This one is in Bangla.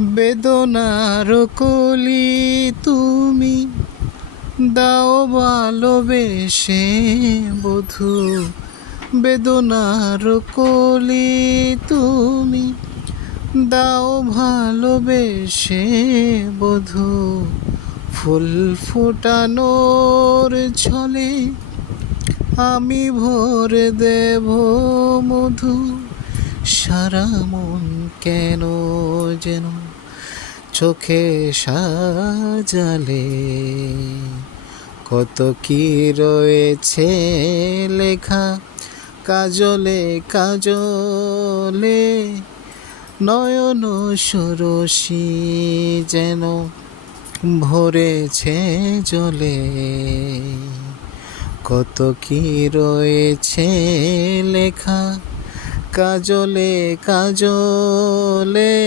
বেদনার কলি তুমি দাও ভালোবেসে বধূ, বেদনার কলি তুমি দাও ভালোবেসে বধূ। ফুল ফোটানোর ছলে আমি ভরে দেব মধু, সারা মন কেন যেন চোখে সাজালে। কত কি রয়েছে লেখা কাজলে কাজলে, নয়ন সরসী যেন ভরেছে জলে। কত কি রয়েছে লেখা কাজলে কাজলে।